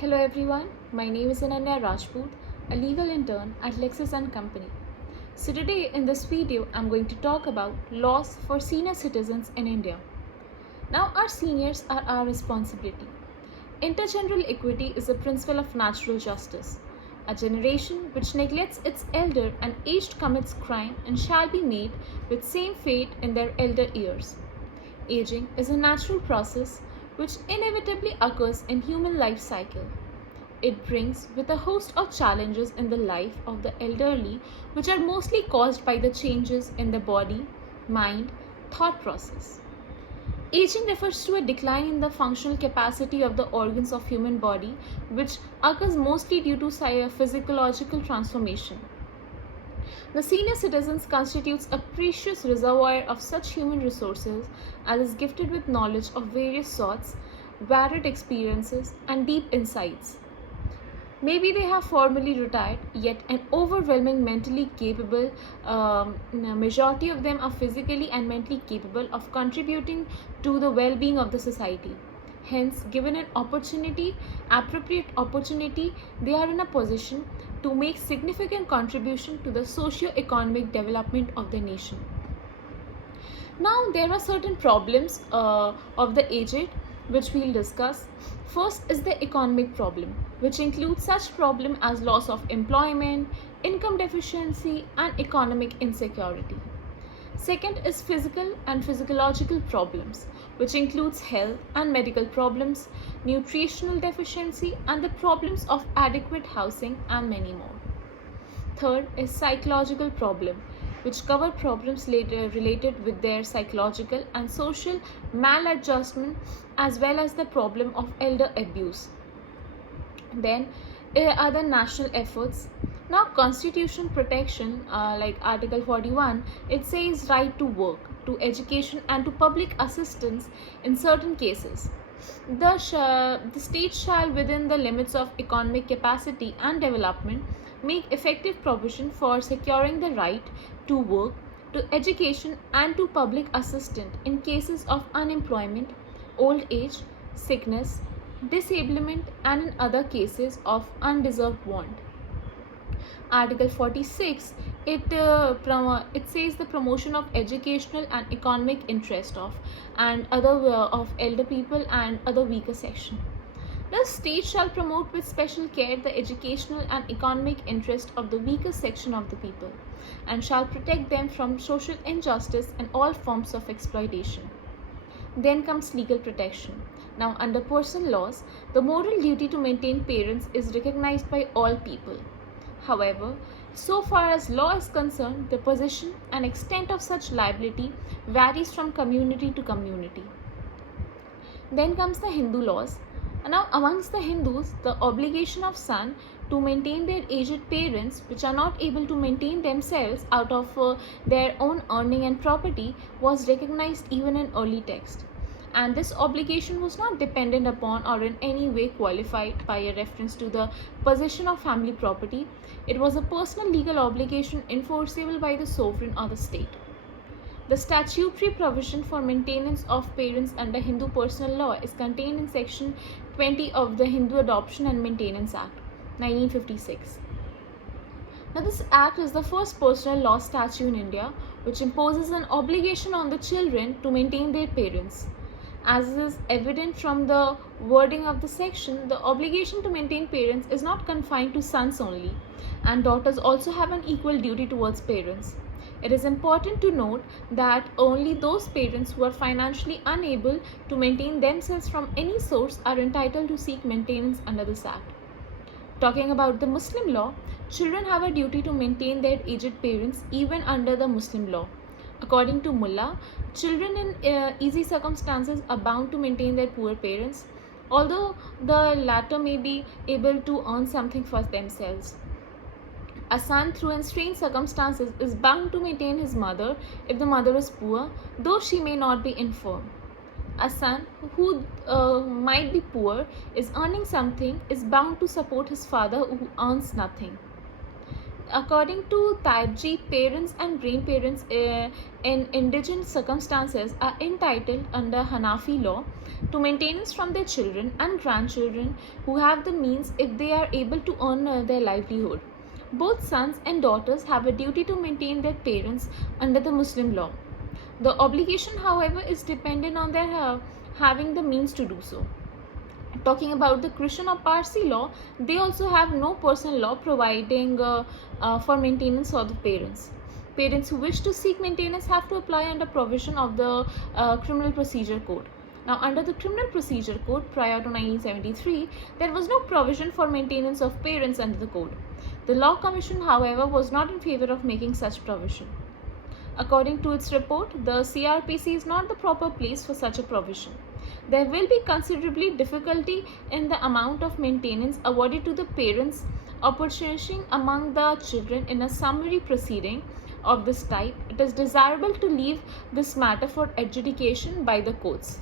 Hello everyone, my name is Ananya Rajput, a legal intern at Lexis & Company. So today in this video, I'm going to talk about laws for senior citizens in India. Now our seniors are our responsibility. Intergenerational equity is a principle of natural justice. A generation which neglects its elder and aged commits crime and shall be made with same fate in their elder years. Aging is a natural process which inevitably occurs in human life cycle. It brings with a host of challenges in the life of the elderly which are mostly caused by the changes in the body, mind, thought process. Aging refers to a decline in the functional capacity of the organs of human body which occurs mostly due to physiological transformation. The senior citizens constitutes a precious reservoir of such human resources as is gifted with knowledge of various sorts, varied experiences, and deep insights. Maybe they have formally retired, yet an overwhelming mentally capable majority of them are physically and mentally capable of contributing to the well-being of the society. Hence, given an opportunity, appropriate opportunity, they are in a position to make significant contribution to the socio-economic development of the nation. Now, there are certain problems of the aged which we'll discuss. First is the economic problem, which includes such problem as loss of employment, income deficiency, and economic insecurity. Second is physical and physiological problems, which includes health and medical problems, nutritional deficiency, and the problems of adequate housing, and many more. Third is psychological problem, which cover problems related with their psychological and social maladjustment as well as the problem of elder abuse. Then are the national efforts. Now constitution protection like Article 41, it says right to work, to education and to public assistance in certain cases. The state shall, within the limits of economic capacity and development, make effective provision for securing the right to work, to education, and to public assistance in cases of unemployment, old age, sickness, disablement, and in other cases of undeserved want. Article 46, it says the promotion of educational and economic interest of and other of elder people and other weaker section. The state shall promote with special care the educational and economic interest of the weaker section of the people and shall protect them from social injustice and all forms of exploitation. Then comes legal protection. Now, under personal laws, the moral duty to maintain parents is recognized by all people. However, so far as law is concerned, the position and extent of such liability varies from community to community. Then comes the Hindu laws. Now, amongst the Hindus, the obligation of son to maintain their aged parents, which are not able to maintain themselves out of their own earning and property, was recognized even in early text. And this obligation was not dependent upon or in any way qualified by a reference to the possession of family property. It was a personal legal obligation enforceable by the sovereign or the state. The statutory provision for maintenance of parents under Hindu personal law is contained in section 20 of the Hindu Adoption and Maintenance Act, 1956. Now, this act is the first personal law statute in India which imposes an obligation on the children to maintain their parents. As is evident from the wording of the section, the obligation to maintain parents is not confined to sons only, and daughters also have an equal duty towards parents. It is important to note that only those parents who are financially unable to maintain themselves from any source are entitled to seek maintenance under this act. Talking about the Muslim law, children have a duty to maintain their aged parents even under the Muslim law. According to Mullah, children in easy circumstances are bound to maintain their poor parents, although the latter may be able to earn something for themselves. A son, through strained circumstances, is bound to maintain his mother if the mother is poor, though she may not be infirm. A son who might be poor, is earning something, is bound to support his father who earns nothing. According to Type G, parents and grandparents in indigent circumstances are entitled under Hanafi law to maintenance from their children and grandchildren who have the means if they are able to earn their livelihood. Both sons and daughters have a duty to maintain their parents under the Muslim law. The obligation, however, is dependent on their having the means to do so. Talking about the Christian or Parsi law, they also have no personal law providing for maintenance of the parents. Parents who wish to seek maintenance have to apply under provision of the Criminal Procedure Code. Now, under the Criminal Procedure Code prior to 1973, there was no provision for maintenance of parents under the code. The Law Commission, however, was not in favor of making such provision. According to its report, the CRPC is not the proper place for such a provision. There will be considerably difficulty in the amount of maintenance awarded to the parents apportioning among the children in a summary proceeding of this type. It is desirable to leave this matter for adjudication by the courts.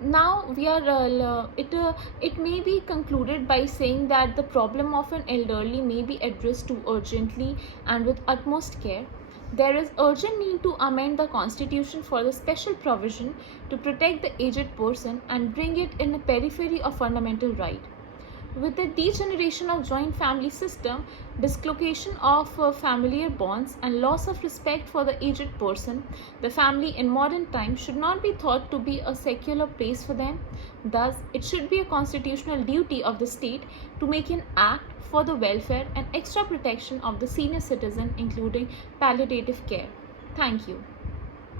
Now we are it may be concluded by saying that the problem of an elderly may be addressed to urgently and with utmost care. There is urgent need to amend the constitution for the special provision to protect the aged person and bring it in the periphery of fundamental right. With the degeneration of joint family system, dislocation of familiar bonds, and loss of respect for the aged person, the family in modern times should not be thought to be a secular place for them. Thus, it should be a constitutional duty of the state to make an act for the welfare and extra protection of the senior citizen, including palliative care. Thank you.